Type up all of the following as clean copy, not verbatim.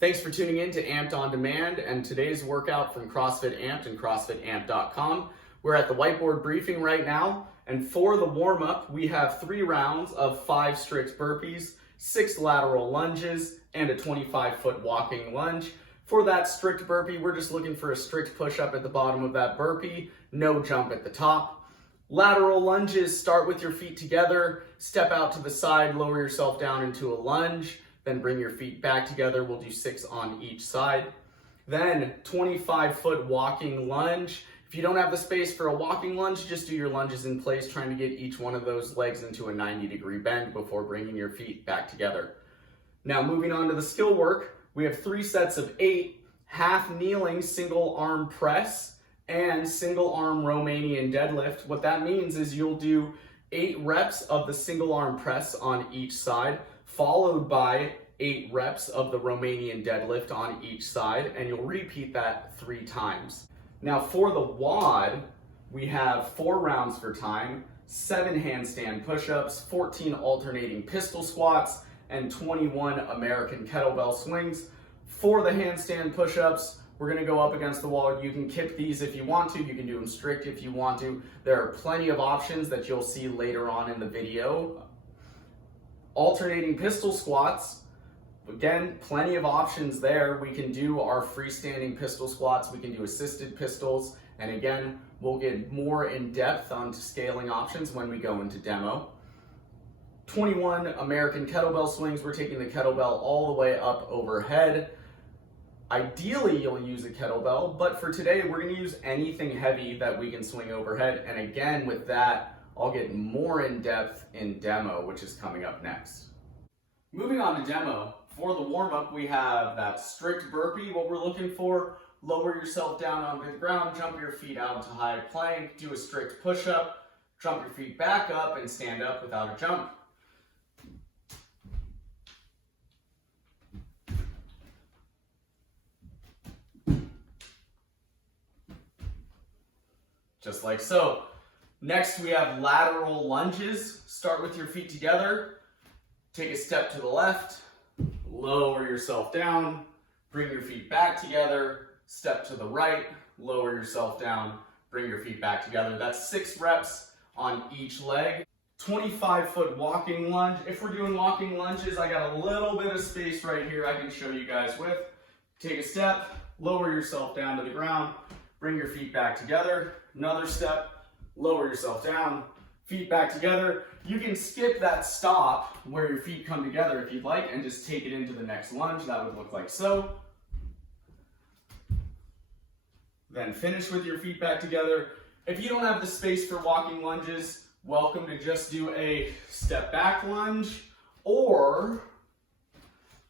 Thanks for tuning in to Amped On Demand and today's workout from CrossFit Amped and CrossFitAmped.com. We're at the Whiteboard briefing right now, and for the warm-up, we have 3 rounds of 5 strict burpees, 6 lateral lunges, and a 25-foot walking lunge. For that strict burpee, we're just looking for a strict push-up at the bottom of that burpee, no jump at the top. Lateral lunges, start with your feet together, step out to the side, lower yourself down into a lunge, then bring your feet back together. We'll do 6 on each side. Then 25-foot walking lunge. If you don't have the space for a walking lunge, just do your lunges in place, trying to get each one of those legs into a 90-degree bend before bringing your feet back together. Now moving on to the skill work, we have 3 sets of 8 half kneeling single arm press and single arm Romanian deadlift. What that means is you'll do 8 reps of the single arm press on each side, followed by 8 reps of the Romanian deadlift on each side, and you'll repeat that 3 times. Now for the WOD, we have 4 rounds for time, 7 handstand push-ups, 14 alternating pistol squats, and 21 American kettlebell swings. For the handstand push-ups, we're gonna go up against the wall. You can kip these if you want to, you can do them strict if you want to. There are plenty of options that you'll see later on in the video. Alternating pistol squats, again, plenty of options there. We can do our freestanding pistol squats, we can do assisted pistols, and again, we'll get more in depth onto scaling options when we go into demo. 21 American kettlebell swings, we're taking the kettlebell all the way up overhead. Ideally, you'll use a kettlebell, but for today, we're gonna use anything heavy that we can swing overhead, and again, with that, I'll get more in depth in demo, which is coming up next. Moving on to demo, for the warm-up, we have that strict burpee. What we're looking for, lower yourself down onto the ground, jump your feet out to high plank, do a strict push-up, jump your feet back up and stand up without a jump. Just like so. Next, we have lateral lunges. Start with your feet together. Take a step to the left. Lower yourself down. Bring your feet back together. Step to the right. Lower yourself down. Bring your feet back together. That's 6 reps on each leg. 25-foot walking lunge. If we're doing walking lunges, I got a little bit of space right here I can show you guys with. Take a step. Lower yourself down to the ground. Bring your feet back together. Another step. Lower yourself down, feet back together. You can skip that stop where your feet come together if you'd like and just take it into the next lunge. That would look like so. Then finish with your feet back together. If you don't have the space for walking lunges, welcome to just do a step back lunge or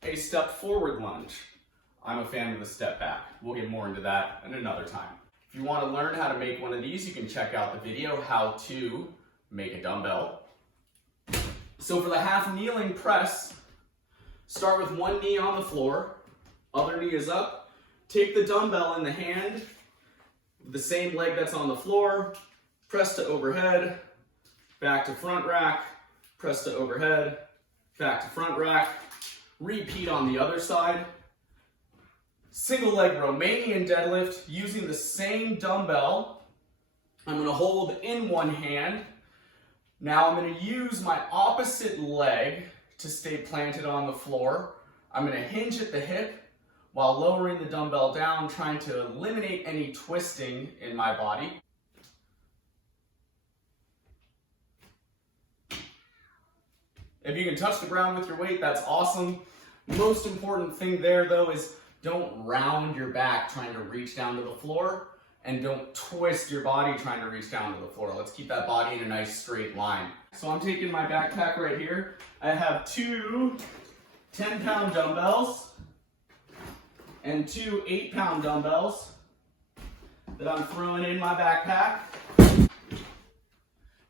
a step forward lunge. I'm a fan of the step back. We'll get more into that at another time. If you want to learn how to make one of these, you can check out the video, how to make a dumbbell. So for the half kneeling press, start with one knee on the floor, other knee is up. Take the dumbbell in the hand, the same leg that's on the floor, press to overhead, back to front rack, press to overhead, back to front rack. Repeat on the other side. Single leg Romanian deadlift using the same dumbbell. I'm going to hold in one hand. Now I'm going to use my opposite leg to stay planted on the floor. I'm going to hinge at the hip while lowering the dumbbell down, trying to eliminate any twisting in my body. If you can touch the ground with your weight, that's awesome. Most important thing there though is don't round your back trying to reach down to the floor, and don't twist your body trying to reach down to the floor. Let's keep that body in a nice straight line. So I'm taking my backpack right here. I have 2 10-pound dumbbells and 2 8-pound dumbbells that I'm throwing in my backpack.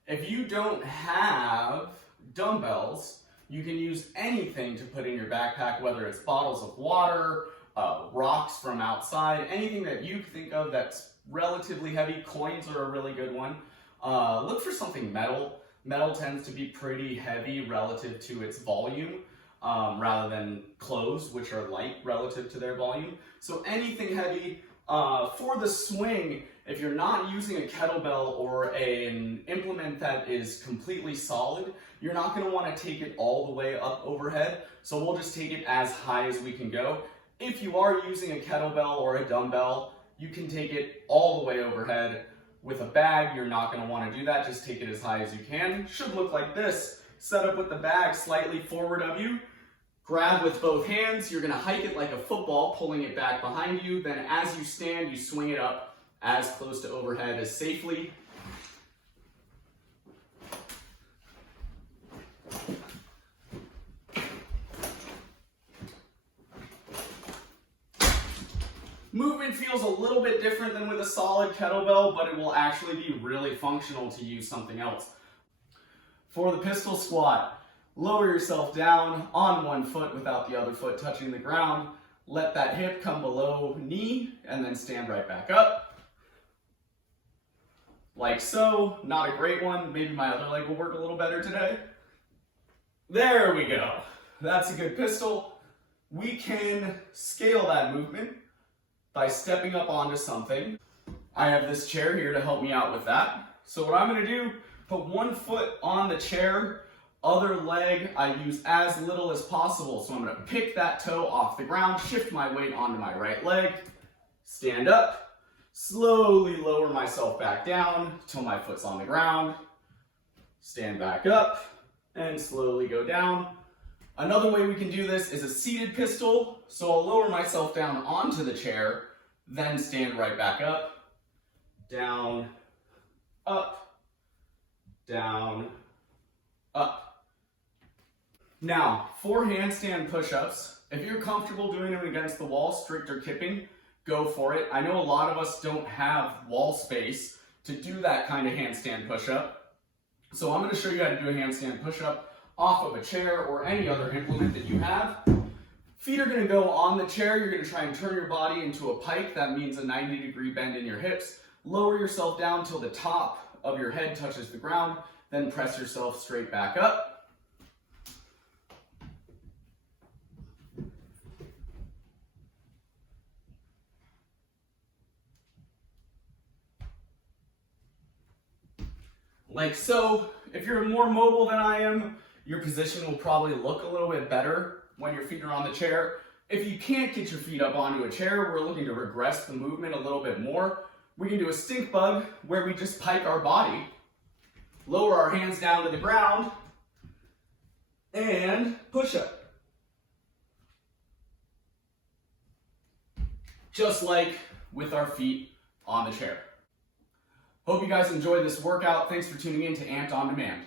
If you don't have dumbbells, you can use anything to put in your backpack, whether it's bottles of water, rocks from outside, anything that you think of that's relatively heavy. Coins are a really good one. Look for something metal. Metal tends to be pretty heavy relative to its volume. rather than closed, which are light relative to their volume. So anything heavy. For the swing, if you're not using a kettlebell or an implement that is completely solid, you're not going to want to take it all the way up overhead. So we'll just take it as high as we can go. If you are using a kettlebell or a dumbbell, you can take it all the way overhead. With a bag, you're not going to want to do that. Just take it as high as you can. Should look like this. Set up with the bag slightly forward of you. Grab with both hands. You're going to hike it like a football, pulling it back behind you. Then as you stand, you swing it up as close to overhead as safely. Movement feels a little bit different than with a solid kettlebell, but it will actually be really functional to use something else. For the pistol squat, lower yourself down on one foot without the other foot touching the ground. Let that hip come below knee and then stand right back up. Like so. Not a great one. Maybe my other leg will work a little better today. There we go. That's a good pistol. We can scale that movement by stepping up onto something. I have this chair here to help me out with that. So what I'm going to do, put one foot on the chair, other leg I use as little as possible. So I'm going to pick that toe off the ground, shift my weight onto my right leg, stand up, slowly lower myself back down till my foot's on the ground, stand back up, and slowly go down. Another way we can do this is a seated pistol. So I'll lower myself down onto the chair, then stand right back up, down, up, down, up. Now, for handstand push-ups, if you're comfortable doing them against the wall, strict or kipping, go for it. I know a lot of us don't have wall space to do that kind of handstand push-up. So I'm going to show you how to do a handstand push-up off of a chair or any other implement that you have. Feet are going to go on the chair. You're going to try and turn your body into a pike. That means a 90-degree bend in your hips. Lower yourself down till the top of your head touches the ground. Then press yourself straight back up. Like so. If you're more mobile than I am, your position will probably look a little bit better when your feet are on the chair. If you can't get your feet up onto a chair, we're looking to regress the movement a little bit more. We can do a stink bug where we just pike our body, lower our hands down to the ground, and push up. Just like with our feet on the chair. Hope you guys enjoyed this workout. Thanks for tuning in to Amped On Demand.